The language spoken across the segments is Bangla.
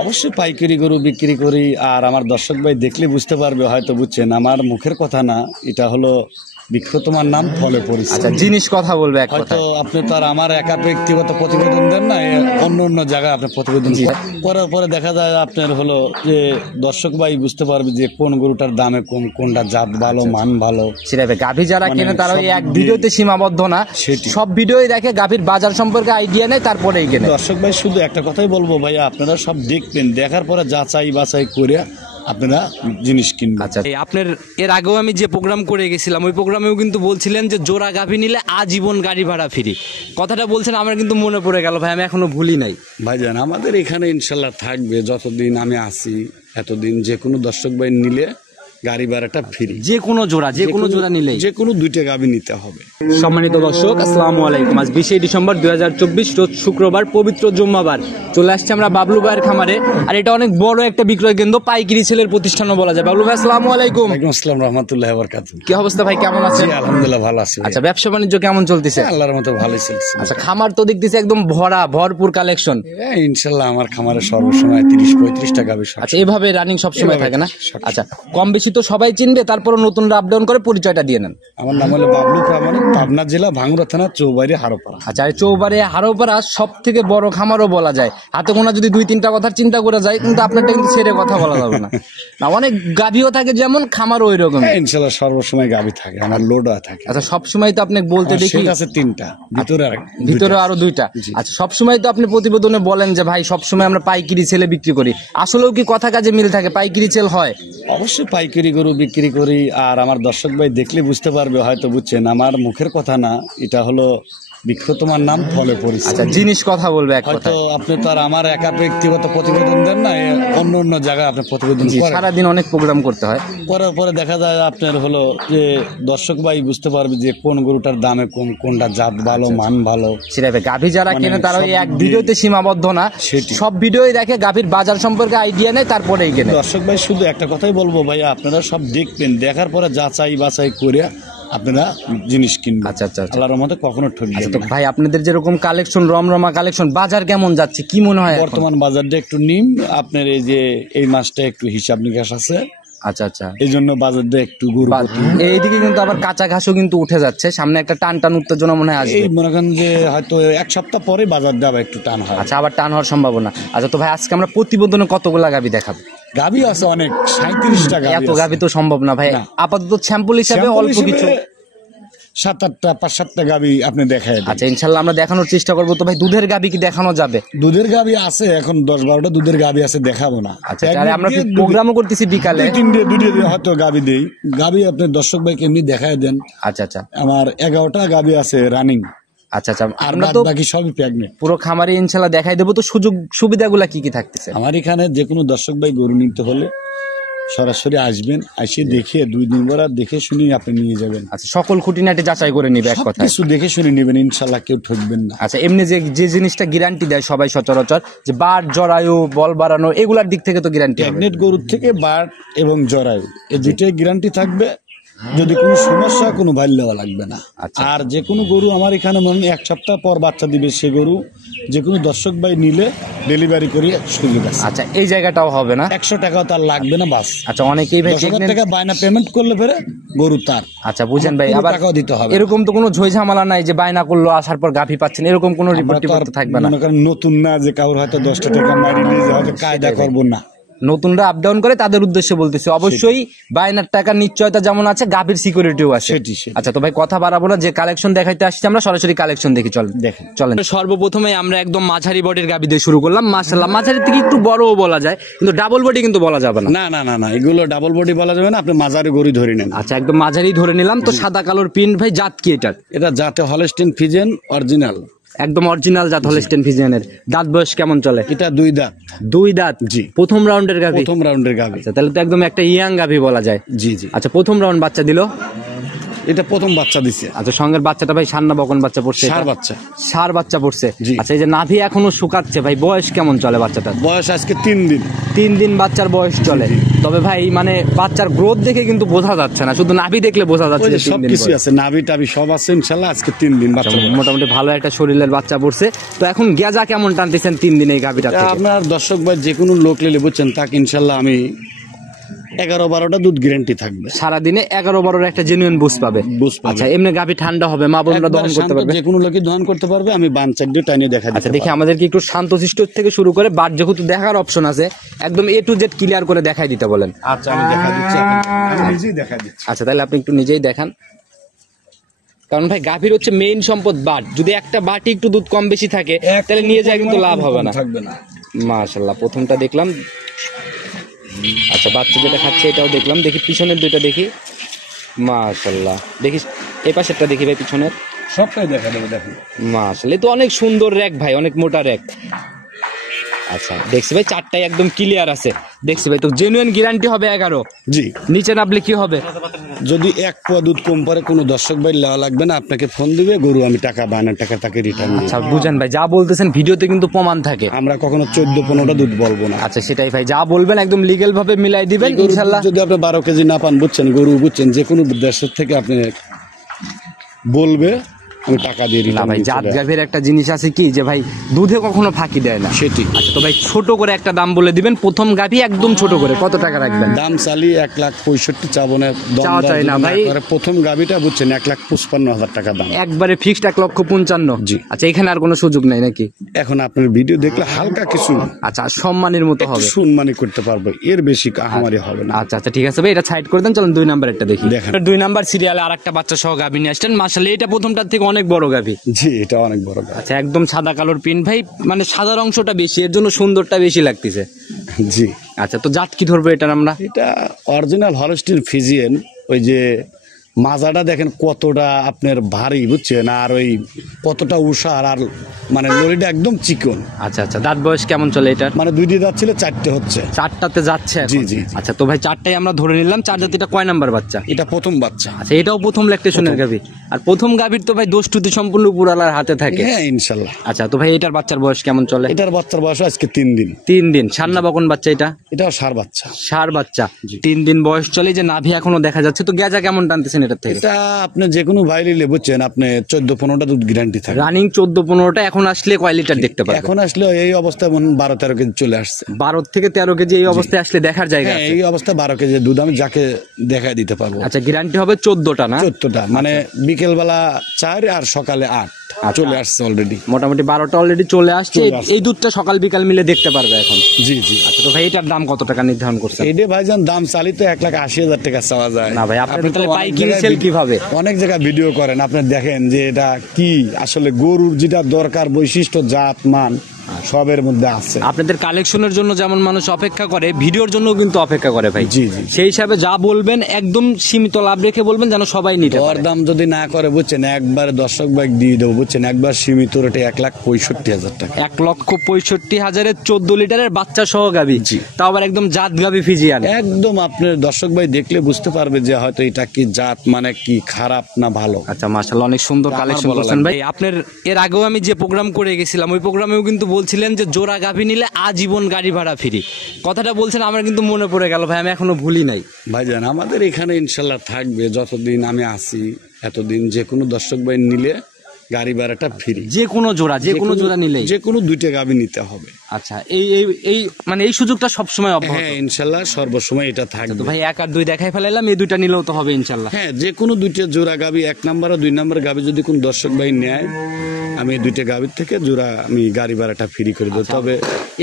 অবশ্যই পাইকারি গরু বিক্রি করি। আর আমার দর্শক ভাই দেখলে বুঝতে পারবে, হয়তো বুঝছেন, আমার মুখের কথা না, এটা হলো বৃক্ষ তোমার নাম ফলে পরিচয়। আচ্ছা, জিনিস কথা বলবে এক হয়তো কথায়। আপনি তো আর আমার একা ব্যক্তিগত প্রতিবেদন দেন না, অন্য অন্য জায়গায় আপনি প্রতিবেদন করার পরে দেখা যায় আপনার হলো যে দর্শক ভাই বুঝতে পারবে যে কোন গরুটার দামে কম, কোনটা জাত ভালো, মান ভালো। সেটা গাভী যারা মানে কেনে তারা ওই সব এক ভিডিওতে সীমাবদ্ধ না, সেটি। সব ভিডিওই দেখে, গাভীর বাজার সম্পর্কে আইডিয়া নেয়, তারপরেই কেনে। দর্শক ভাই শুধু একটা কথাই বলবো, ভাইয়া আপনারা সব দেখবেন, দেখার পরে যাচাই বাছাই করে আপনারা জিনিস কিনবেন। আচ্ছা, আপনার এর আগেও আমি যে প্রোগ্রাম করে গেছিলাম ওই প্রোগ্রামেও কিন্তু বলছিলেন যে জোড়া গাভী নিলে আজীবন গাড়ি ভাড়া ফ্রি। কথাটা বলছেন, আমার কিন্তু মনে পড়ে গেল ভাই, আমি এখনো ভুলি নাই। ভাইজান আমাদের এখানে ইনশাল্লাহ থাকবে, যতদিন আমি আছি এতদিন যে কোনো দর্শক ভাই নিলে গাড়ি ভাড়াটা ফ্রি। যে কোনো জোড়া নিলেই যে কোনো দুইটা গাভী নিতে হবে। সম্মানিত দর্শক, আসসালামু আলাইকুম। আজ 20 ডিসেম্বর 2024, রোজ শুক্রবার, পবিত্র জুম্মাবার। চলে আসছে আমরা বাবলু ভাইয়ের খামারে, আর এটা অনেক বড় একটা বিক্রয় কেন্দ্র, পাইকারি সেলের প্রতিষ্ঠানও বলা যায়। বাবলু ভাই, আসসালামু আলাইকুম। ওয়ালাইকুম আসসালাম রাহমাতুল্লাহি ওয়া বারাকাতুহু। কি অবস্থা ভাই, কেমন আছেন? জি আলহামদুলিল্লাহ ভালো আছি। আচ্ছা, ব্যবসা বাণিজ্য কেমন চলতেছে? আল্লাহর মতো ভালোই চলছে। আচ্ছা, খামার তো দেখতেছি একদম ভরপুর কালেকশন। ইনশাল্লাহ আমার খামারে সর্বসময় 30-35টা গাভী। আচ্ছা, এভাবে রানিং সবসময় থাকে না? আচ্ছা, কম বেশি তো সবাই চিনবে, তারপর নতুনরা আপ ডাউন করে পরিচয়টা দিয়ে নেন। আমার নাম হলো বাবলু প্রামাণিক, পাবনা জেলা ভাঙ্গুড়া থানা চৌবাড়ি হারোপাড়া। আচ্ছা, চৌবাড়ি হারোপাড়া সব থেকে বড় খামারও বলা যায়। হাতে গোনা যদি 2-3টা কথার চিন্তা করে যায়, কিন্তু আপনারটা কিন্তু ছেড়ে কথা বলা যাবে না। না, অনেক গাভীও থাকে যেমন, খামারও ওই রকম। ইনশাল্লাহ সর্বসময় গাভী থাকে, আমার লোডা থাকে। আচ্ছা, সবসময় তো আপনি বলতে দেখি আছে 3টা, ভিতরে আরো 2টা। আচ্ছা, সবসময় তো আপনি প্রতিবেদনে বলেন যে ভাই সবসময় আমরা পাইকারি সেলে বিক্রি করি। আসলেও কি কথা কাজে মিল থাকে, পাইকারি সেল হয়? অবশ্যই পাইকারি গরু বিক্রি করি। আর আমার দর্শক ভাই দেখলে বুঝতে পারবে, হয়তো বুঝছেন, আমার মুখের কথা না, এটা হলো বৃক্ষ তোমার নাম ফলে পরিচয়। আচ্ছা, জিনিস কথা বলবে এক হয়তো কথায়। আপনি তো আর আমার একা ব্যক্তিগত প্রতিবেদন দেন না, অন্য অন্য জায়গায় আপনি প্রতিবেদন করেন। সারাদিন অনেক প্রোগ্রাম করতে হয়, করার পরে দেখা যায় আপনার হলো যে দর্শক ভাই বুঝতে পারবে যে কোন গরুটার দামে কম, কোনটা জাত ভালো, মান ভালো। সেটা গাভী যারা কেনে তারা ওই এক ভিডিওতে সীমাবদ্ধ না, সেটি। সব ভিডিওই দেখে, গাভীর বাজার সম্পর্কে আইডিয়া নেয়, তারপরেই কেনে। দর্শক ভাই শুধু একটা কথাই বলবো, ভাইয়া আপনারা সব দেখবেন, দেখার পরে যাচাই বাছাই করে আপনারা জিনিস কিনবেন। আচ্ছা আচ্ছা, আল্লাহর রহমতে কখনো ঠকবেন তো না। ভাই, আপনাদের যেরকম কালেকশন, রমরমা কালেকশন, বাজার কেমন যাচ্ছে কি মনে হয় এখন? বর্তমান বাজারটা একটু নিম, আপনার এই যে এই মাসটা একটু হিসাব নিকাশ আছে, আচ্ছা আচ্ছা, এই জন্য বাজারটা একটু এইদিকে কিন্তু আবার কাঁচা ঘাসও কিন্তু উঠে যাচ্ছে, সামনে একটা টান উত্তেজনা মনে হয় আসবে। এই মনে করেন যে হয়তো এক সপ্তাহ পরে বাজারটা আবার একটু টান হয়। আচ্ছা, আবার টান হওয়ার সম্ভাবনা। আচ্ছা, তো ভাই আজকে আমরা প্রতিবেদনে কতগুলা গাভী দেখাবো? গাভী আছে অনেক, 37টা গাভী। এত গাভী তো সম্ভব না ভাই, আপাতত স্যাম্পল হিসাবে অল্প কিছু 7-8টা গাভী আপনি দেখায় দেন। আচ্ছা, ইনশাল্লাহ আমরা দেখানোর চেষ্টা করবো। তো ভাই, দুধের গাভী কি দেখানো যাবে? দুধের গাভী আছে এখন 10-12টা দুধের গাভী আছে, দেখাবো না। আচ্ছা, আমরা প্রোগ্রামও করতেছি বিকালে, 2 দিয়ে হয়তো গাভী দেই। গাভী আপনি দর্শক ভাইকে এমনি দেখায় দেন। আচ্ছা আচ্ছা, আমার 11টা গাভী আছে রানিং। আচ্ছা আচ্ছা, আমরা তো বাকি সবই প্রেগনেন্ট। পুরো খামারে ইনশাল্লাহ দেখাই দেবো। তো সুযোগ সুবিধাগুলা কি কি থাকতেছে? আমার এখানে যে কোনো দর্শক ভাই গরু নিতে হলে সরাসরি আসবেন, এসে দেখে 2 দিন পর দেখে শুনে আপনি নিয়ে যাবেন। আচ্ছা, সকল খুঁটিনাটি যাচাই করে নিবে এক কথা, কিছু দেখে শুনে নেবেন, ইনশাল্লাহ কেউ ঠকবেন না। আচ্ছা, এমনি যে জিনিসটা গ্যারান্টি দেয় সবাই সচরাচর, যে বাট জরায়ু, বল বাড়ানো, এগুলার দিক থেকে তো গ্যারান্টি হবে। প্রেগনেন্ট গরুর থেকে বাট এবং জরায়ু এই দুইটাই গ্যারান্টি থাকবে। যদি কোনো সমস্যা, কোনো বাইর দেওয়া লাগবে না। আর যে কোনো গরু আমার এখানে মানে 1 সপ্তাহ পর বাচ্চা দিবে, সে গরু যে কোনো দর্শক ভাই নিলে ডেলিভারি করিয়ে সুযোগ আছে। আচ্ছা, এই জায়গাটাও হবে না, 100 টাকাও তার লাগবে না, বাস। আচ্ছা, অনেকেই ভাই 10,000 টাকা বায়না পেমেন্ট করলে ফেরে গরু তার। আচ্ছা, বুঝেন ভাই, আবার টাকাও দিতে হবে। এরকম তো কোনো ঝই ঝামেলা নাই যে বায়না করলো আসার পর গাভী পাচ্ছেন, এরকম কোনো রিপোর্ট থাকবে না। মনে করেন নতুন না যে কারোর হয়তো 10টা টাকা মারি নিয়ে হয়তো কায়দা করবো না। নতুনরা আপ ডাউন করে তাদের উদ্দেশ্যে বলতেছি, অবশ্যই বায়নার টাকার নিশ্চয়তা যেমন আছে, গাভীর সিকিউরিটিও আছে। আচ্ছা, তো ভাই কথা বাড়াবো না, যে কালেকশন দেখাইতে আসছি আমরা সরাসরি কালেকশন দেখি, চলেন। সর্বপ্রথমে আমরা একদম মাঝারি বডির গাভী দিয়ে শুরু করলাম। মাশাআল্লাহ, মাঝারি থেকে একটু বড়ও বলা যায়, কিন্তু ডাবল বডি কিন্তু বলা যাবে না। না না না না, এগুলো ডাবল বডি বলা যাবে না, আপনি মাঝারি গরু ধরে নেন। আচ্ছা, একদম মাঝারি ধরে নিলাম। তো সাদা কালোর প্রিন্ট, ভাই জাত কি এটার? এটা জাতে হলস্টেইন ফ্রিজিয়ান অরিজিনাল, একদম অরিজিনাল জাত হলস্টেইন ফ্রিজিয়ানের। দাঁত বয়স কেমন চলে? এটা 2 দাঁত। 2 দাঁত, জি। প্রথম রাউন্ডের গাভী? প্রথম রাউন্ডের গাভী। আচ্ছা, তাহলে তো একদম একটা ইয়াং গাভী বলা যায়। জি জি। আচ্ছা, প্রথম রাউন্ড বাচ্চা দিল? এটা প্রথম বাচ্চা দিছে। আচ্ছা, সঙ্গের বাচ্চাটা ভাই ষাঁড় না বকন বাচ্চা পড়ছে? ষাঁড় বাচ্চা পড়ছে। আচ্ছা, এই যে নাভি এখনো শুকাচ্ছে ভাই, বয়স কেমন চলে বাচ্চাটার? বয়স আজকে 3 দিন। 3 দিন বাচ্চার বয়স চলে। তবে ভাই মানে বাচ্চার গ্রোথ দেখে কিন্তু বোঝা যাচ্ছে না, শুধু নাভি দেখলে বোঝা যাচ্ছে যে 3 দিন সবকিছু আছে, নাভি টাভি সব আছে ইনশাআল্লাহ। আজকে 3 দিন বাচ্চা, মোটামুটি ভালো একটা শরীরের বাচ্চা পড়ছে। তো এখন গেজা কেমন টানতেছেন 3 দিনে এই গাভীটা থেকে? আপনার দর্শক ভাই যে কোনো লোক নিলে বুঝছেন তাকে ইনশাআল্লাহ আমি 11-12টা দুধ গ্যারান্টি থাকবে। সারাদিনে 11-12 একটা জেনুইন বুঝ পাবে। আচ্ছা, এমনি গাভী ঠান্ডা হবে, মা বোনরা দহন করতে পারবে, যে কোনো লোকই দহন করতে পারবে। আমি বানচাক দিয়ে টাইনে দেখা দিই। আচ্ছা, দেখি আমাদেরকে একটু শান্তশিষ্ট থেকে শুরু করে বাট যেহেতু দেখার অপশন আছে, একদম A to Z ক্লিয়ার করে দেখাই দিতে বলেন। আচ্ছা, আমি দেখা দিচ্ছি, আমি নিজেই দেখা দিচ্ছি। আচ্ছা, তাহলে আপনি একটু নিজেই দেখান, কারণ ভাই গাভীর হচ্ছে মেইন সম্পদ বাট। যদি একটা বাটি একটু দুধ কম বেশি থাকে তাহলে নিয়ে যায় কিন্তু লাভ হবে না। মাশাআল্লাহ, প্রথমটা দেখলাম। আচ্ছা, বাচ্চা যেটা খাচ্ছে এটাও দেখলাম। দেখি পিছনের দুইটা দেখি। মাশাআল্লাহ, দেখি এই পাশেরটা দেখি ভাই, পিছনের সবটাই দেখা দেবো। দেখুন মাশাআল্লাহ, তো অনেক সুন্দর র‍্যাক ভাই, অনেক মোটা র‍্যাক। আচ্ছা, দেখছি ভাই চারটাই একদম ক্লিয়ার আছে। দেখছি ভাই, তো জেনুইন গ্যারান্টি হবে 11। জি, নিচে নামলে কি হবে? যদি 1 পোয়া দুধ কম পারে কোনো দর্শক ভাই লেওয়া লাগবে না, আপনাকে ফোন দিবে, গরু আমি টাকা 52 টাকা তাকে রিটার্ন দিই। আচ্ছা, বুঝেন ভাই, যা বলতেছেন ভিডিওতে কিন্তু প্রমাণ থাকে। আমরা কখনো 14-15টা দুধ বলবো না। আচ্ছা, সেটাই ভাই, যা বলবেন একদম লিগ্যাল ভাবে মিলাই দিবেন ইনশাআল্লাহ। যদি আপনি 12 কেজি না পান, বুঝছেন, গরু বুঝছেন, যে কোনো দেশের থেকে আপনি বলবে, আমি টাকা দিয়ে দিই। না ভাই, জাত গাভীর একটা জিনিস আছে কি, যে ভাই দুধে কখনো ফাঁকি দেয় না, সেটি। আচ্ছা, তো ভাই ছোট করে একটা দাম বলে দিবেন। প্রথম গাভী একদম ছোট করে কত টাকা রাখবেন? দাম চালি 1,65,000 চাবনের চাওয়া চাই না ভাই। প্রথম গাভীটা বুঝছেন 1,55,000 টাকা দাম, একবারে ফিক্সড 1,55,000। জি। আচ্ছা, এখানে আর কোনো সুযোগ নাই নাকি? এখন আপনার ভিডিও দেখলে হালকা কিছু, আচ্ছা, সম্মানের মতো হবে, সম্মানই করতে পারবে, এর বেশি আমারই হবে না। আচ্ছা আচ্ছা, ঠিক আছে ভাই, এটা সাইড করে দেন। চলুন 2 নাম্বারটা দেখি। দেখেন। 2 নাম্বার সিরিয়ালে আরেকটা বাচ্চা সহ গাভী নিয়ে আসছেন। মাশাআল্লাহ, এটা প্রথমটার থেকে অনেক বড় গাভী। জি, এটা অনেক বড় গাভী। আচ্ছা, একদম সাদা কালোর প্রিন্ট ভাই, মানে সাদার অংশটা বেশি, এর জন্য সুন্দরটা বেশি লাগতেছে। জি। আচ্ছা, তো জাত কি ধরবে এটার আমরা? এটা অরিজিনাল হলস্টিন ফ্রিজিয়ান। ওই যে মাজাটা দেখেন কতটা আপনার ভারী, বুঝছেন, আর ওই কতটা উষার, আর মানে লরিটা একদম চিকন। আচ্ছা আচ্ছা, দাঁত বয়স কেমন চলে এটার? মানে 2 দাঁত ছিল, 4টে হচ্ছে। 4টাতে যাচ্ছে এখন? জি জি। আচ্ছা, তো ভাই 4টাই আমরা ধরে নিলাম। 4 জাতিটা কয় নাম্বার বাচ্চা? এটা প্রথম বাচ্চা। আচ্ছা, এটাও প্রথম ল্যাকটেশনের গাভী। আর প্রথম গাভীর তো ভাই দোষটুতি সম্পূর্ণ উপরালার হাতে থাকে। হ্যাঁ, ইনশাল্লাহ। আচ্ছা, তো ভাই এটার বাচ্চার বয়স কেমন চলে? এটার বাচ্চার বয়স আজকে 3 দিন। 3 দিন। সান্না বকন বাচ্চা এটা? এটাও ষাঁড় বাচ্চা। ষাঁড় বাচ্চা, 3 দিন বয়স চলে, যে নাভি এখনো দেখা যাচ্ছে। তো গেজা কেমন টানতেছেন এটার থেকে? এটা আপনি যে কোনো ভাই নিলে, বুঝছেন, আপনি 14-15টা দুধ গ্যারান্টি থাকে। রানিং 14-15টা। এখন আসলে কয় লিটার দেখতে পাবেন? এখন আসলে এই অবস্থায় 12-13 কেজি চলে আসছে। 12 থেকে 13 কেজি এই অবস্থায় আসলে দেখার জায়গা আছে। এই অবস্থায় 12 কেজি দুধ আমি যাকে দেখাই দিতে পারবো। আচ্ছা, গ্যারান্টি হবে 14টা না? 14টা, মানে বিকেল বেলা 4 আর সকালে 8 চলে আসছে অলরেডি। মোটামুটি 12টা অলরেডি চলে আসছে। এই দুধটা সকাল বিকাল মিলে দেখতে পারবে এখন। জি জি। আচ্ছা, তো ভাই এটার দাম কত টাকা নির্ধারণ করছেন? এইটা ভাইজান দাম চালিত 1,80,000 টাকা চাওয়া যায়। না ভাই, আপনি তাহলে তো পাইকারি সেল কিভাবে? অনেক জায়গায় ভিডিও করেন, আপনি দেখেন যে এটা কি আসলে গরুর যেটা দরকার বৈশিষ্ট্য, জাত মান সবের মধ্যে আছে। আপনাদের কালেকশনের জন্য যেমন মানুষ অপেক্ষা করে, ভিডিওর জন্য কিন্তু অপেক্ষা করে ভাই। জি জি। সেই হিসাবে যা বলবেন একদম সীমিত লাভ রেখে বলবেন, যেন সবাই নিতে পারে। দাম যদি না করে, বুঝছেন, একবার দর্শক ভাই দিয়ে দেবো, বুঝছেন, একবার সীমিত রেটে 1,65,000 টাকা। 1,65,000 14 লিটারের বাচ্চা সহ গাভী। জি। তাও আবার একদম জাত গাভী ফিজিয়ান। একদম আপনার দর্শক ভাই দেখলে বুঝতে পারবে যে হয়তো এটা কি জাত, মানে কি খারাপ না ভালো। আচ্ছা, মাশাআল্লাহ, অনেক সুন্দর কালেকশন করছেন ভাই। আপনার এর আগেও আমি যে প্রোগ্রাম করে গেছিলাম, ওই প্রোগ্রামেও কিন্তু বলছিলেন যে জোড়া গাভী নিলে আজীবন গাড়ি ভাড়া ফ্রি। কথাটা বলছেন, আমার কিন্তু মনে পড়ে গেল ভাই, আমি এখনো ভুলি নাই। ভাইজান, আমাদের এখানে ইনশাল্লাহ থাকবে যতদিন আমি আছি, এতদিন যে কোনো দর্শক ভাই নিলে গাড়ি ভাড়াটা ফ্রি। যে কোনো জোড়া নিলে যে কোনো 2টা গাভী নিতে হবে। আচ্ছা, এই এই এই মানে এই সুযোগটা সবসময় অব্যাহত? হ্যাঁ, ইনশাল্লাহ সর্বসময় এটা থাকবে। তো ভাই 1 আর 2 দেখাই ফেলাইলাম, এই 2টা নিলেও তো হবে ইনশাল্লাহ। হ্যাঁ, যে কোনো 2টা জোড়া গাভী, 1 নাম্বার আর 2 নাম্বার গাভী যদি কোন দর্শক ভাই নেয়, আমি এই 2টা গাভীর থেকে জোড়া আমি গাড়ি ভাড়াটা ফ্রি করে দেবো। তবে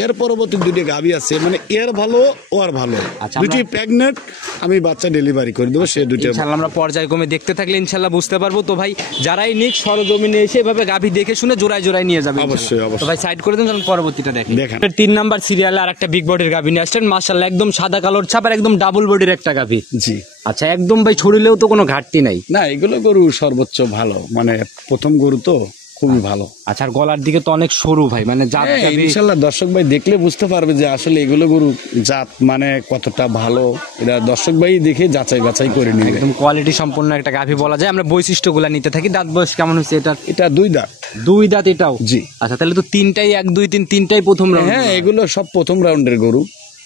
এর পরবর্তী 2টা গাভী আছে, মানে এর ভালো ও আর ভালো, 2টি প্রেগনেন্ট, আমি বাচ্চা ডেলিভারি করে দেবো। সে 2টা ইনশাআল্লাহ আমরা পর্যায়ক্রমে দেখতে থাকলে ইনশাআল্লাহ বুঝতে পারবো। তো ভাই যারাই নিক সরজমিনে এসে এভাবে গাভী দেখে শুনে জোড়ায় জোড়ায় নিয়ে যাবে। অবশ্যই তো ভাই সাইড করে দেন, যখন পরবর্তীটা দেখেন। 3 নাম্বার সিরিয়ালে আর একটা বিগ বডির গাভী নিয়ে আসছেন। মাশাআল্লাহ, একদম সাদা কালোর ছাপ আর একদম ডাবল বডির একটা গাভী। জি। আচ্ছা, একদম ভাই ছড়িলেও তো কোনো ঘাটতি নাই না, এগুলো গরু সর্বোচ্চ ভালো, মানে প্রথম গরু তো খুবই ভালো। আচ্ছা, আর গলার দিকে তো অনেক সরু ভাই, মানে জাত গাভী। ইনশাআল্লাহ দর্শক ভাই দেখলে বুঝতে পারবে যে আসলে এগুলো গরু জাত মানে কতটা ভালো। এটা দর্শক ভাই দেখে যাচাই বাছাই করে নিবে। একদম কোয়ালিটি সম্পন্ন একটা গাভী বলা যায়। আমরা বৈশিষ্ট্যগুলো নিতে থাকি। দাঁত বয়স কেমন হচ্ছে এটা? এটা 2 দাঁত। 2 দাঁত এটাও? জি। আচ্ছা, তাহলে তো 3টাই 1 2 3 3টাই প্রথম রাউন্ড। হ্যাঁ, এগুলো সব প্রথম রাউন্ডের গরু।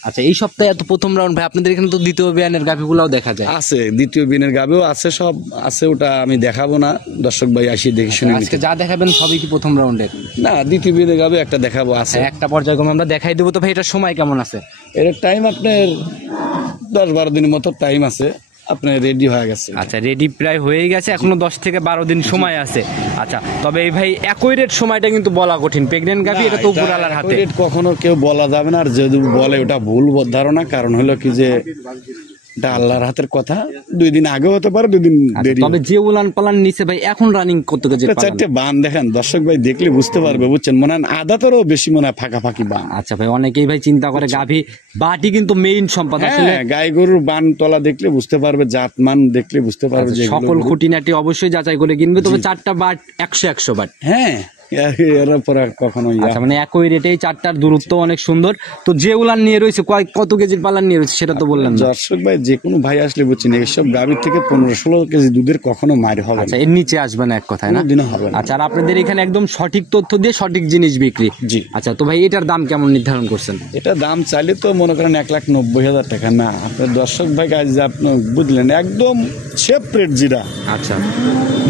আচ্ছা, এই সপ্তাহে এত প্রথম রাউন্ড ভাই, আপনাদের এখানে তো দ্বিতীয় বিয়ানের গাভিগুলাও দেখা যায়। আছে দ্বিতীয় বিনের গাবেও আছে, সব আছে, ওটা আমি দেখাবো না, দর্শক ভাই আসি দেখে শুনে আজকে যা দেখাবেন সবই কি প্রথম রাউন্ডের? না, দ্বিতীয় বিনের গাবে একটা দেখাবো, আছে একটা পর্যায়ক্রমে আমরা দেখাই দেবো। তো ভাই এটার সময় কেমন আছে? এর টাইম আপনার 10-12 দিনের মতো টাইম আছে, আপনার রেডি হয়ে গেছে। আচ্ছা, রেডি প্রায় হয়ে গেছে, এখনো 10 থেকে 12 দিন সময় আছে। আচ্ছা, তবে এই ভাই একই রেট সময়টা কিন্তু বলা কঠিন, প্রেগনেন্ট গাভি, এটা তো উপরালার হাতে, কখনো কেউ বলা যাবে না, আর যদি বলে ওটা ভুল ধারণা। কারণ হলো কি যে এটা আল্লাহর হাতের কথা, 2 দিন আগে হতে পারে, 2 দিন দেরি। তবে যে উলান পালান নিচে ভাই এখন রানিং কত কেজি? 4টে বান দেখেন, দর্শক ভাই দেখলে বুঝতে পারবে, বুঝছেন, মনে হয় আদাতেরও বেশি, মনে হয় ফাঁকি বান। আচ্ছা ভাই, অনেকেই ভাই চিন্তা করে গাভি বাটি কিন্তু মেইন সম্পদ, আসলে গাই গরুর বান তলা দেখলে বুঝতে পারবে, জাতমান দেখলে বুঝতে পারবে, যে সকল খুঁটিনাটি অবশ্যই যাচাই করে কিনবে। তবে 4টা বাট 100 বাট, হ্যাঁ, এর পর কখনো আচ্ছা, মানে একই রেটেই 4টার দূরত্ব অনেক সুন্দর। তো যে উলান নিয়ে রয়েছে কত কেজির পালান নিয়ে রয়েছে সেটা তো বললাম না। দর্শক ভাই যে কোনো ভাই আসলে বুঝছেন, এইসব গাভীর থেকে 15-16 কেজি দুধের কখনো মার হবে না। আচ্ছা, এর নিচে আসবে না এক কথায়, না দিনও হবে না। আচ্ছা, আর আপনাদের এখানে একদম সঠিক তথ্য দিয়ে সঠিক জিনিস বিক্রি। জি। আচ্ছা, তো ভাই এটার দাম কেমন নির্ধারণ করছেন? এটা দাম চাইলে তো মনে করেন 1,90,000 টাকা, না আপনার দর্শক ভাই কাজ আপনি বুঝলেন, একদম সেপারেট জিরা। আচ্ছা,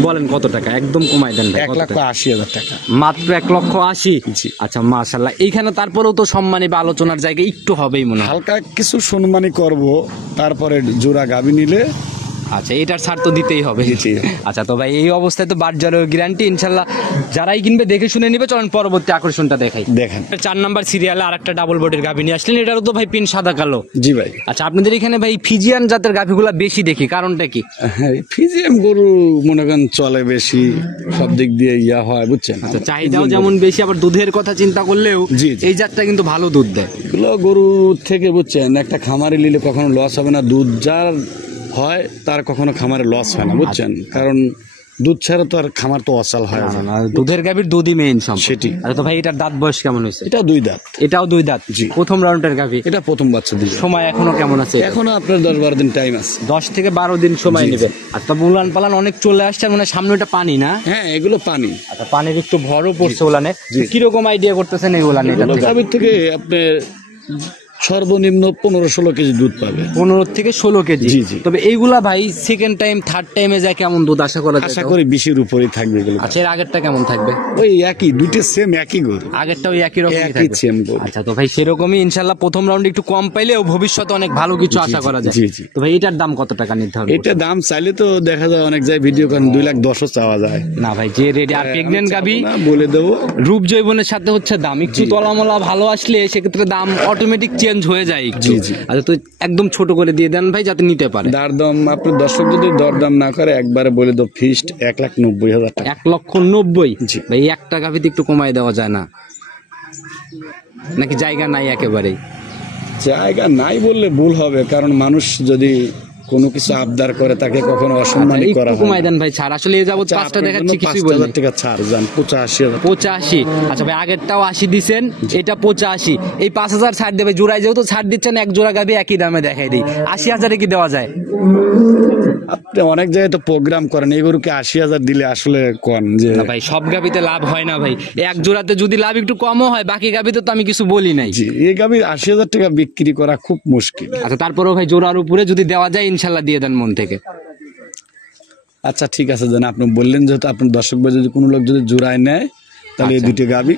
বলেন কত টাকা, একদম কমাই দেন ভাই। 1,80,000 টাকা, মাত্র 1,80,000? জি। আচ্ছা, মাশাআল্লাহ। এইখানে তারপরেও তো সম্মানী বা আলোচনার জায়গা একটু হবেই মনে হয়। হালকা কিছু সম্মানী করব, তারপরে জোড়া গাভী নিলে। আচ্ছা, এটার ছাড় তো দিতেই হবে। আচ্ছা, তো ভাই এই অবস্থায় তো বাট জ্বরের গ্যারান্টি ইনশাল্লাহ, যারাই কিনবে দেখে শুনে নিবে। চলেন পরবর্তী আকর্ষণটা দেখাই। দেখেন 4 নাম্বার সিরিয়ালে আরেকটা ডাবল বডির গাভী নিয়ে আসলেন, এটারও তো ভাই পিন সাদা কালো। জি ভাই। আচ্ছা, আপনাদের এখানে ভাই ফিজিয়ান জাতের গাভীগুলা বেশি দেখি, কারণটা কি? হ্যাঁ, ফিজিয়াম গরু মনে করেন চলে বেশি, সব দিক দিয়ে ইয়া হয়, বুঝছেন। আচ্ছা, চাহিদাও যেমন বেশি, আবার দুধের কথা চিন্তা করলেও জি, জি। এই জাতটা কিন্তু ভালো দুধ দেয়। এগুলো গরু থেকে বুঝছেন, একটা খামারে নিলে কখনো লস হবে না, দুধ যার হয় তার কখনো খামারে লস হয় না, বুঝছেন। কারণ দুধ ছাড়া তো আর খামার তো অচল হয় না। দুধের গাভীর দুধই মেইন সম্পদ। সেটি। আচ্ছা, তো ভাই এটার দাঁত বয়স কেমন হয়েছে? এটা 2 দাঁত। এটাও 2 দাঁত? জি। প্রথম রাউন্ডের গাভী, এটা প্রথম বাচ্চা দিবে। সময় এখনো কেমন আছে? এখনো আপনার 10-12 দিন টাইম আছে। 10 থেকে 12 দিন সময় নেবে। আর তবে উলান পালান অনেক চলে আসছে, মানে সামনে ওটা পানি না? হ্যাঁ, এগুলো পানি। আচ্ছা, পানির একটু ভরও পড়ছে উলানে। কিরকম আইডিয়া করতেছেন এই উলানে? গাভীর থেকে আপনি সর্বনিম্ন 15-16 কেজি দুধ পাবে। 15 থেকে 16 কেজি? জি, জি। তবে এইগুলা ভাই সেকেন্ড টাইম থার্ড টাইমে যায় কেমন দুধ আশা করা যায়? আশা করি 20-এর উপরেই থাকবে এগুলো। আচ্ছা, এর আগেরটা কেমন থাকবে? ওই একই, দুইটা সেম একই গরু, আগেরটা ওই একই রকম একই সেম গরু। আচ্ছা, তো ভাই সেরকমই ইনশাল্লাহ প্রথম রাউন্ডে একটু কম পাইলেও ভবিষ্যতে অনেক ভালো কিছু আশা করা যায়। জি, জি। তো ভাই এটার দাম কত টাকা নির্ধারণ? এটা দাম চাইলে তো দেখা যায় অনেক জায়গায় ভিডিও করেন 2,10,000 চাওয়া যায়। না ভাই, যে রেডি আর প্রেগনেন্ট গাভী বলে দেবো, রূপ জৈবনের সাথে হচ্ছে দাম একটু তলামলা ভালো আসলে সেক্ষেত্রে দাম অটোমেটিক চেঞ্জ হয়ে যায় একটু। জি, জি। আচ্ছা, তো একদম ছোট করে দিয়ে দেন ভাই, যাতে নিতে পারে। দাম আপনি দর্শক যদি দরদাম না করে একবারে বলে দাও, ফিক্সড 1,90,000 টাকা। 1,90,000? জি। ভাই একটা গাভীতে একটু কমাই দেওয়া যায় না নাকি? জায়গা নাই একেবারেই? জায়গা নাই বললে ভুল হবে, কারণ মানুষ যদি কোনো কিছু আবদার করে তাকে কখনো অসম্মানিত করা হয়। কমাই দেন ভাই, ছাড়। আসলে এই যাবত 5টা দেখাচ্ছি, কিছুই বলি 5,000 টাকা ছাড় যান, 85,000। 85? আচ্ছা ভাই, আগেরটাও 80 দিছেন, এটা 85। এই 5,000 ছাড় দেবে জোড়ায়, যেহেতু ছাড় দিচ্ছেন এক জোড়া গাভী একই দামে দেখাই দিই। 80,000-এ কি দেওয়া যায়? আপনি অনেক জায়গায় তো প্রোগ্রাম করেন, এই গরুকে 80,000 দিলে আসলে কোন যে না ভাই, সব গাভীতে লাভ হয় না ভাই। এক জোড়াতে যদি লাভ একটু কমও হয়, বাকি গাভীতে তো আমি কিছু বলি নাই। জি, এই গাভী 80,000 টাকা বিক্রি করা খুব মুশকিল। আচ্ছা, তারপরেও ভাই জোড়ার উপরে যদি দেওয়া যায় ইনশাল্লাহ দিয়ে দেন মন থেকে। আচ্ছা, ঠিক আছে, জান আপনি বললেন, যেহেতু আপনার দর্শক ভাই যদি কোনো লোক যদি জোড়ায় নেয়, তাহলে এই দুটো গাভী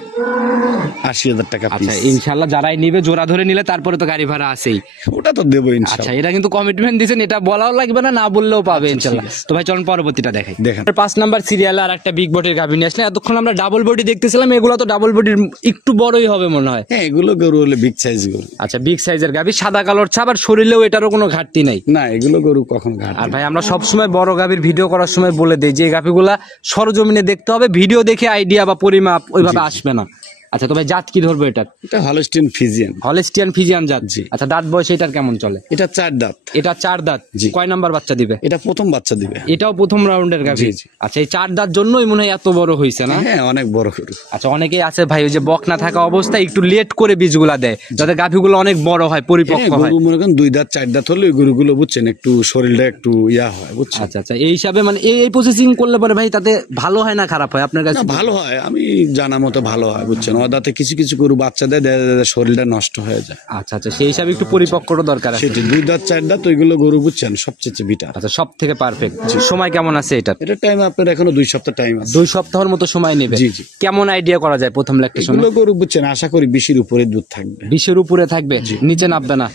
80,000 টাকা পিস। আচ্ছা, ইনশাল্লাহ যারাই নিবে জোড়া ধরে নিলে তারপরে তো গাড়ি ভাড়া আছেই। ওটা তো দেবো আচ্ছা, ইনশাআল্লাহ। এটা কিন্তু কমিটমেন্ট দিয়েছেন, এটা বলাও লাগবে না, না বললেও পাবে ইনশাল্লাহ। তো ভাই চলুন পরবর্তীটা দেখাই। দেখেন 5 নাম্বার সিরিয়ালে আর একটা বিগ বডির গাভী নিয়ে আসলে, এতক্ষণ আমরা ডাবল বডি দেখতেছিলাম, এগুলো তো ডাবল বডির একটু বড়ই হবে মনে হয়। হ্যাঁ, এগুলো গরু হলে বিগ সাইজ গরু। আচ্ছা, বিগ সাইজের গাভী, সাদা কালোর ছাপ, আর শরীরেও এটারও কোনো ঘাটতি নাই। না, এগুলো গরু কখন ঘাট। আর ভাই আমরা সবসময় বড় গাভীর ভিডিও করার সময় বলে দেই যে এই গাভীগুলা সরজমিনে দেখতে হবে, ভিডিও দেখে আইডিয়া বা পরিমাপ ওইভাবে আসবে না। আচ্ছা, তো ভাই জাত কি ধরবে এটা? এটা হলস্টিন ফিজিয়ান। হলস্টিয়ান ফিজিয়ান জাত? জি। আচ্ছা, দাঁত বয়স এটার কেমন চলে? এটা 4 দাঁত। এটা 4 দাঁত? জি। কয় নাম্বার বাচ্চা দিবে? এটা প্রথম বাচ্চা দিবে। এটাও প্রথম রাউন্ডের গাভী? জি, জি। আচ্ছা, এই 4 দাঁত জন্যই মনে হয় এত বড় হইছে না? হ্যাঁ, অনেক বড় গরু। আচ্ছা, অনেকেই আছে ভাই ওই যে বক না থাকা অবস্থায় একটু লেট করে বীজগুলা দেয়, যাতে গাভীগুলো অনেক বড় হয়, পরিপক্ক হয়। গরু মনে করেন 2 দাঁত 4 দাঁত হলে ওই গরুগুলো বুঝছেন একটু শরীরটা একটু ইয়া হয়, বুঝছেন। আচ্ছা আচ্ছা, এই হিসাবে মানে এই প্রসেসিং করলে পরে ভাই তাতে ভালো হয় না খারাপ হয় আপনার কাছে? না, ভালো হয়, আমি জানা মতো ভালো হয়, বুঝছেন। অদাতে কিছু কিছু গরু বাচ্চা দেয়, দেখা যায় শরীরটা নষ্ট হয়ে যায়। আচ্ছা আচ্ছা, সেই হিসাবে একটু পরিপক্করও দরকার আছে। সেটি 2 দাঁত 4 দাঁত ওইগুলো গরু বুঝছেন সবচেয়ে বিটার। আচ্ছা, সব থেকে পারফেক্ট। সময় কেমন আছে এটা? এটা টাইম আপনার এখনো 2 সপ্তাহ টাইম আছে। 2 সপ্তাহের মতো সময় নেবে। জি জি। কেমন আইডিয়া করা যায় প্রথম ল্যাকটেশন? এগুলো গরু বুঝছেন আশা করি 20-এর উপরে দুধ থাকবে। 20-এর উপরে থাকবে, নিচে নামবে না?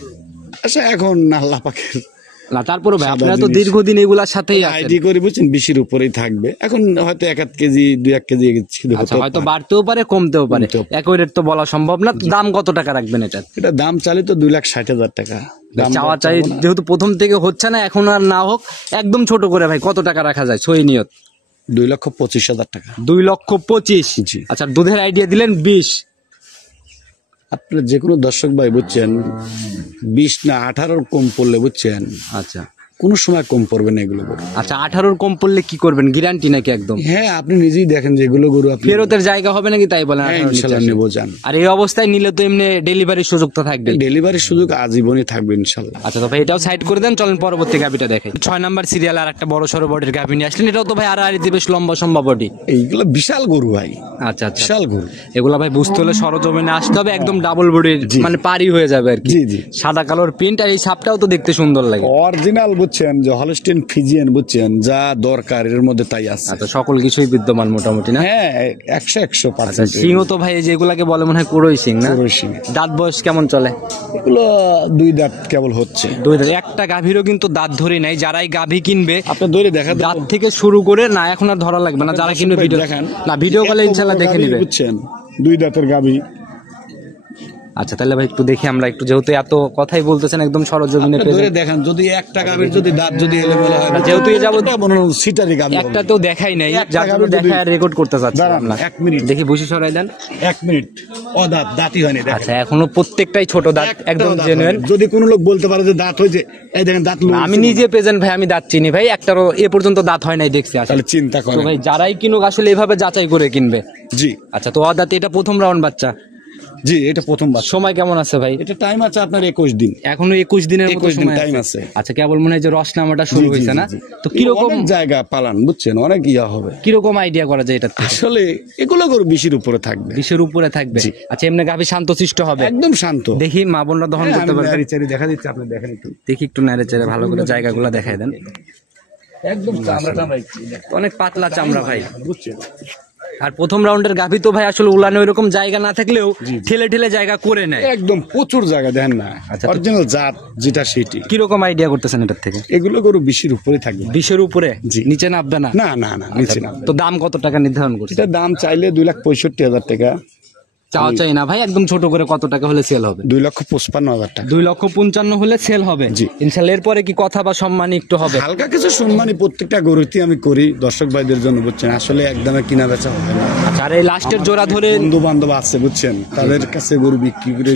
আচ্ছা এখন আল্লাহ পাকের না, তারপরে ভাই সাদা আপনারা তো জিনিস। দীর্ঘদিন এগুলার সাথেই আছেন। আইডি করে বুঝছেন 20-এর উপরেই থাকবে। এখন হয়তো 1-1 কেজি 2-1 কেজি ছিল, আচ্ছা, হয়তো বাড়তেও পারে কমতেও পারে, একই রেট তো বলা সম্ভব না। দাম কত টাকা রাখবেন এটা? এটা দাম চালে তো 2,60,000 টাকা দাম। চাওয়া চাই যেহেতু প্রথম থেকে হচ্ছে না, এখন আর না হোক, একদম ছোট করে ভাই কত টাকা রাখা যায় সই নিয়ত? 2,25,000 টাকা। 2,25,000। জি। আচ্ছা, দুধের আইডিয়া দিলেন 20। আপনার যে কোনো দর্শক ভাই বুঝছেন 20 না 18 কম পড়লে বুঝছেন আচ্ছা কোনো সময় কম পড়বে না এগুলো গরু। আচ্ছা, 18 কম পড়লে কি করবেন? গ্যারান্টি নাকি একদম? হ্যাঁ আপনি নিজেই দেখেন যে এগুলো গরু আপনি ফেরতের জায়গা হবে নাকি তাই বলেন? হ্যাঁ, 18 নিচে ইনশাল্লাহ আসে। নেবো যান। আর এই অবস্থায় নিলে তো এমনি ডেলিভারির সুযোগ তো থাকবে। ডেলিভারির সুযোগ আজীবনই থাকবে ইনশাল্লাহ। আচ্ছা, তো ভাই এটাও সাইড করে দেন, চলেন পরবর্তী গাভিটা দেখে। 6 নাম্বার সিরিয়াল আর একটা বড় সড়ো বডির গাভি নিয়ে আসলেন। এটাও তো ভাই আড়াআড়ি বেশ লম্বা সম্ভা বডি। এইগুলো বিশাল গরু ভাই, আচ্ছা আচ্ছা, বিশাল গরু। এগুলা ভাই বুঝতে হলে সরজমিনে আসতে হবে, একদম ডাবল বডির মানে পারি হয়ে যাবে আর কি। জি জি। সাদা কালোর প্রিন্ট, আর এই সাপটাও তো দেখতে সুন্দর লাগে। অরিজিনাল বুঝছেন যে হলস্টেইন ফ্রিজিয়ান বুঝছেন যা দরকার এর মধ্যে তাই আছে। আচ্ছা, সকল কিছুই বিদ্যমান মোটামুটি না? হ্যাঁ 100%। সিংহ তো ভাই এই যেগুলাকে বলে মনে হয় কুড়োই সিং না? কুড়োই সিং। দাঁত বয়স কেমন চলে? এগুলো 2 দাঁত কেবল হচ্ছে। 2 দাঁত। একটা গাভীরও কিন্তু দাঁত ধরে নাই। যারাই গাভী কিনবে আপনি ধরে দেখা দাঁত থেকে শুরু করে, না এখন আর ধরা লাগবে না, যারা কিনবে ভিডিও দেখান না, ভিডিও কলে ইনশাল্লাহ দেখে নিবে বুঝছেন 2 দাঁতের গাভী। আচ্ছা, তাহলে ভাই একটু দেখি আমরা, একটু যেহেতু এত কথাই বলতেছেন একদম সরজমিনে আপনি ধরে দেখেন যদি একটা গাভীর যদি দাঁত যদি এলোমেলো হয়, যেহেতু এ যাবত এটা মনে হয় সিটারি গাভী হবে। একটা তো দেখাই নাই, একটা যার জন্য গাভীর যদি- দেখায় রেকর্ড করতে চাচ্ছি দাঁড়ান, আমরা। 1 মিনিট দেখি বসে সরাই দেন। 1 মিনিট। ও দাঁত দাঁতই হয়নি দেখেন। আচ্ছা, এখনো প্রত্যেকটাই ছোট দাঁত, একটাও একদম দাঁত জেনুইন। হয়নি। যদি কোনো লোক বলতে পারে যে দাঁত হয়েছে, এই দেখেন দাঁত লড়ছে আমি না। নিজে প্রেজেন্ট ভাই, আমি দাঁত চিনি ভাই, একটারও এ পর্যন্ত দাঁত হয় নাই দেখছি। আসলে তাহলে চিন্তা তো করেন। ভাই যারাই কিনুক আসলে এভাবে যাচাই করে কিনবে। জি আচ্ছা, তো অদাতে এটা প্রথম রাউন্ড বাচ্চা, জি, এটা প্রথমবার। সময় কেমন আছে ভাই? এটা টাইম আছে আপনার 21 দিন। এখনো 21 দিনের মতো 21 দিন সময় টাইম আছে। আছে। আচ্ছা, কেবল মনে হয় যে রস নামাটা শুরু জি, জি, হয়েছে জি, না? জি। তো কিরকম অনেক জায়গা পালান বুঝছেন, অনেক ইয়া হবে। কিরকম আইডিয়া করা যায় এটা? আসলে এগুলো গরু 20-এর উপরে থাকবে। 20-এর উপরে থাকবে। আচ্ছা, এমনি গাভী শান্তশিষ্ট হবে? একদম শান্ত। দেখি মা বোনরা দহন হ্যাঁ, করতে আমি পারবে? নাড়ি-চাড়ি দেখা দিচ্ছে, আপনি দেখেন একটু। দেখি একটু নেড়ে চেড়ে ভালো করে জায়গাগুলো দেখাই দেন। একদম চামড়া টামড়াই অনেক পাতলা চামড়া ভাই। বুঝছেন। আর প্রথম রাউন্ডের গাভী তো ভাই আসলে উলানো এরকম জায়গা না থাকলেও ঠেলে ঠেলে জায়গা করে নেয়। একদম প্রচুর জায়গা দেখেন না। আচ্ছা, অরিজিনাল জাত যেটা সেটি। কিরকম আইডিয়া করতেছেন এটার থেকে? এগুলো গরু 20-এর উপরে থাকবে। 20-এর উপরে? জি। নিচে নামবে না? না না না, নিচে না। তো দাম কত টাকা নির্ধারণ করছে? এটা দাম চাইলে 2,65,000 টাকা। চাওয়া চাই না ভাই, একদম ছোট করে কত টাকা হলে সেল হবে? 2,55,000 টাকা। 2,55,000 হলে সেল হবে। জি। ইনশাল্লাহ এরপরে কি কথা বা সম্মানী একটু হবে? হালকা কিছু সম্মানী প্রত্যেকটা গরুতে আমি করি দর্শক ভাইদের জন্য বুঝছেন। আসলে একদমে কিনা বেচা হবে না। আচ্ছা, আর এই লাস্টের জোড়া ধরে বন্ধু বান্ধব আছে বুঝছেন, তাদের কাছে গরু বিক্রি করে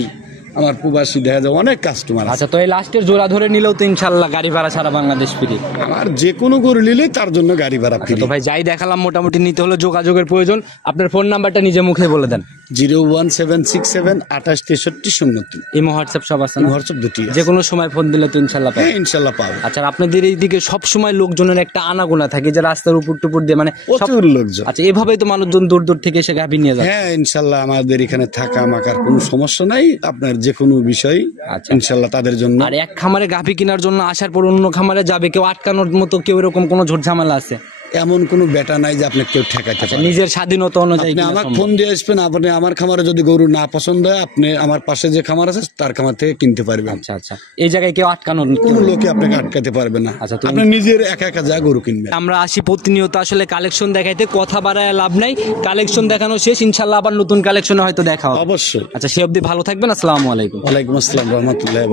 আমার প্রবাসী দেখা যায় অনেক কাস্টমার আছে। আচ্ছা, তো এই লাস্টের জোড়া ধরে নিলেও তো ইনশাল্লাহ গাড়ি ভাড়া সারা বাংলাদেশ ফ্রি। আমার যে কোনো গরু নিলে তার জন্য গাড়ি ভাড়া ফ্রি। তো ভাই যাই দেখালাম মোটামুটি নিতে হলে যোগাযোগের প্রয়োজন। আপনার ফোন নাম্বারটা নিজে মুখে বলে দেন। 01767 286303। ইমো হোয়াটসঅ্যাপ সব আছে না? হোয়াটসঅ্যাপ দুটি আছে। যে কোনো সময় ফোন দিলে তো ইনশাল্লাহ পাবেন। হ্যাঁ ইনশাল্লাহ পাবো। আচ্ছা, আর আপনাদের এইদিকে সব সময় লোকজনের একটা আনাগোনা থাকে যে রাস্তার উপর টুপুর দিয়ে মানে সব- প্রচুর লোকজন। আচ্ছা, এভাবেই তো মানুষজন দূর দূর থেকে এসে গাভী নিয়ে যায়। হ্যাঁ ইনশাল্লাহ আমাদের এখানে থাকা মাকার কোনো সমস্যা নাই। আপনার যে কোনো বিষয় আচ্ছা। ইনশাল্লাহ তাদের জন্য। আর এক খামারে গাভী কেনার জন্য আসার পর অন্য খামারে যাবে কেউ, আটকানোর মতো কেউ এরকম কোনো ঝোট ঝামেলা আছে? এমন কোনো বেটা নাই যে আপনি কেউ ঠেকাইতে পারে। নিজের স্বাধীনতা অনুযায়ী আপনি কিনা আমাকে সম্ভব। ফোন দিয়ে আসবেন, আপনি আমার খামারে যদি গরু না পছন্দ হয় আপনি আমার পাশে যে খামার আছে তার খামার থেকে কিনতে পারবেন। আচ্ছা আচ্ছা, এই জায়গায় কেউ আটকানোর কোনো লোকে আপনাকে আটকাতে পারবে না। আচ্ছা, তুমি- আপনি নিজের একা একা যা গরু কিনবেন। আমরা আসি প্রতিনিয়ত আসলে কালেকশন দেখাইতে, কথা বাড়ায় লাভ নাই। কালেকশন দেখানো শেষ, ইনশাল্লাহ আবার নতুন কালেকশনে হয়তো দেখা হবে। অবশ্যই। আচ্ছা, সে অবধি ভালো থাকবেন। আসসালামু আলাইকুম। ওয়ালাইকুম আসসালাম রহমতুল্লাহ।